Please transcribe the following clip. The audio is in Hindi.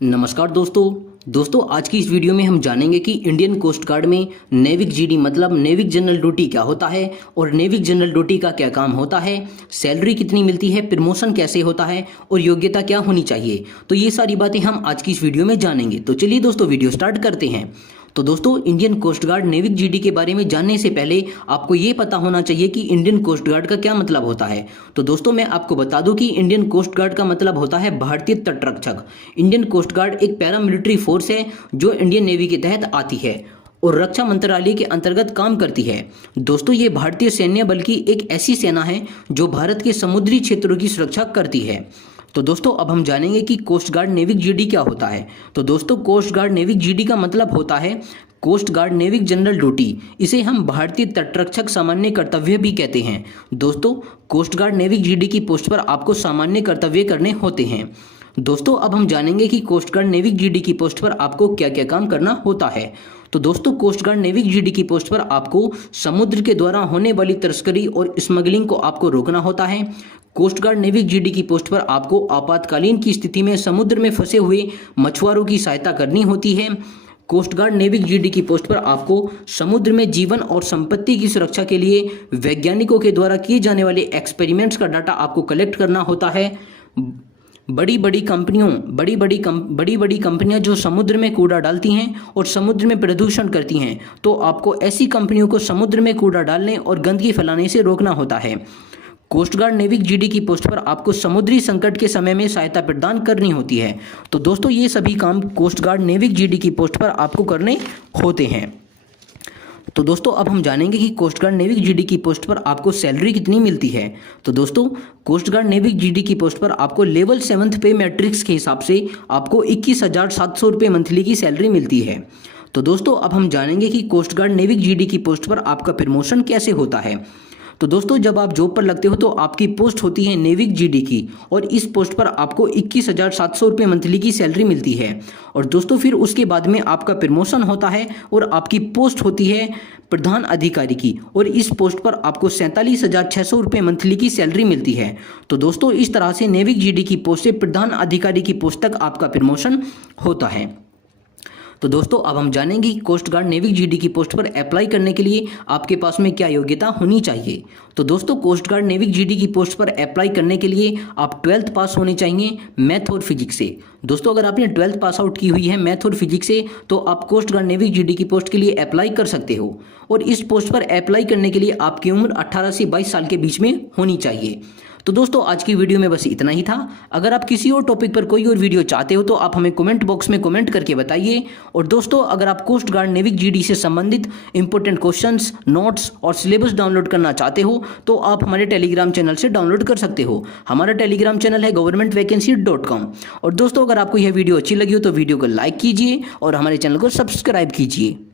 नमस्कार दोस्तों आज की इस वीडियो में हम जानेंगे कि इंडियन कोस्ट गार्ड में नेविक जीडी मतलब नेविक जनरल ड्यूटी क्या होता है और नेविक जनरल ड्यूटी का क्या काम होता है, सैलरी कितनी मिलती है, प्रमोशन कैसे होता है और योग्यता क्या होनी चाहिए। तो ये सारी बातें हम आज की इस वीडियो में जानेंगे। तो चलिए दोस्तों वीडियो स्टार्ट करते हैं। तो दोस्तों इंडियन कोस्ट गार्ड नेविक जीडी के बारे में जानने से पहले आपको ये पता होना चाहिए कि इंडियन कोस्ट गार्ड का क्या मतलब होता है। तो दोस्तों मैं आपको बता दूं कि इंडियन कोस्ट गार्ड का मतलब होता है भारतीय तटरक्षक। इंडियन कोस्ट गार्ड एक पैरामिलिट्री फोर्स है जो इंडियन नेवी के तहत आती है और रक्षा मंत्रालय के अंतर्गत काम करती है। दोस्तों ये भारतीय सैन्य बल की एक ऐसी सेना है जो भारत के समुद्री क्षेत्रों की सुरक्षा करती है। तो दोस्तों अब हम जानेंगे कि कोस्ट गार्ड नेविक जीडी क्या होता है। तो दोस्तों कोस्ट गार्ड नेविक जीडी का मतलब होता है कोस्ट गार्ड नेविक जनरल ड्यूटी। इसे हम भारतीय तटरक्षक सामान्य कर्तव्य भी कहते हैं। दोस्तों कोस्ट गार्ड नेविक जीडी की पोस्ट पर आपको सामान्य कर्तव्य करने होते हैं। दोस्तों अब हम जानेंगे कि कोस्ट गार्ड नेविक जीडी की पोस्ट पर आपको क्या क्या काम करना होता है। तो दोस्तों कोस्ट गार्ड नेविक जीडी की पोस्ट पर आपको समुद्र के द्वारा होने वाली तस्करी और स्मगलिंग को आपको रोकना होता है। कोस्ट गार्ड नेविक जीडी की पोस्ट पर आपको आपातकालीन की स्थिति में समुद्र में फंसे हुए मछुआरों की सहायता करनी होती है। कोस्ट गार्ड नेविक जीडी की पोस्ट पर आपको समुद्र में जीवन और संपत्ति की सुरक्षा के लिए वैज्ञानिकों के द्वारा किए जाने वाले एक्सपेरिमेंट्स का डाटा आपको कलेक्ट करना होता है। बड़ी बड़ी कंपनियां जो समुद्र में कूड़ा डालती हैं और समुद्र में प्रदूषण करती हैं, तो आपको ऐसी कंपनियों को समुद्र में कूड़ा डालने और गंदगी फैलाने से रोकना होता है। कोस्ट गार्ड नेविक जीडी की पोस्ट पर आपको समुद्री संकट के समय में सहायता प्रदान करनी होती है। तो दोस्तों ये सभी काम कोस्ट गार्ड नेविक जीडी की पोस्ट पर आपको करने होते हैं। तो दोस्तों अब हम जानेंगे कि कोस्ट गार्ड नेविक जीडी की पोस्ट पर आपको सैलरी कितनी मिलती है। तो दोस्तों कोस्ट गार्ड नेविक जीडी की पोस्ट पर आपको लेवल 7th पे मैट्रिक्स के हिसाब से आपको 21,700 रुपये मंथली की सैलरी मिलती है। तो दोस्तों अब हम जानेंगे कि कोस्ट गार्ड नेविक जीडी की पोस्ट पर आपका प्रमोशन कैसे होता है। तो दोस्तों जब आप जॉब पर लगते हो तो आपकी पोस्ट होती है नेविक जीडी की और इस पोस्ट पर आपको 21,700 रुपये मंथली की सैलरी मिलती है। और दोस्तों फिर उसके बाद में आपका प्रमोशन होता है और आपकी पोस्ट होती है प्रधान अधिकारी की और इस पोस्ट पर आपको 47,600 रुपये मंथली की सैलरी मिलती है। तो दोस्तों इस तरह से नेविक जीडी की पोस्ट से प्रधान अधिकारी की पोस्ट तक आपका प्रमोशन होता है। तो दोस्तों अब हम जानेंगे कि कोस्ट गार्ड नेविक जीडी की पोस्ट पर अप्लाई करने के लिए आपके पास में क्या योग्यता होनी चाहिए। तो दोस्तों कोस्ट गार्ड नेविक जीडी की पोस्ट पर अप्लाई करने के लिए आप 12th पास होने चाहिए मैथ और फिजिक्स से। दोस्तों अगर आपने 12th पास आउट की हुई है मैथ और फिजिक्स से तो आप कोस्ट गार्ड नेविक जीडी की पोस्ट के लिए अप्लाई कर सकते हो। और इस पोस्ट पर अप्लाई करने के लिए आपकी उम्र 18 से 22 साल के बीच में होनी चाहिए। तो दोस्तों आज की वीडियो में बस इतना ही था। अगर आप किसी और टॉपिक पर कोई और वीडियो चाहते हो तो आप हमें कमेंट बॉक्स में कमेंट करके बताइए। और दोस्तों अगर आप कोस्ट गार्ड नेविक जीडी से संबंधित इंपॉर्टेंट क्वेश्चंस, नोट्स और सिलेबस डाउनलोड करना चाहते हो तो आप हमारे टेलीग्राम चैनल से डाउनलोड कर सकते हो। हमारा टेलीग्राम चैनल है governmentvacancy.com। और दोस्तों अगर आपको यह वीडियो अच्छी लगी हो तो वीडियो को लाइक कीजिए और हमारे चैनल को सब्सक्राइब कीजिए।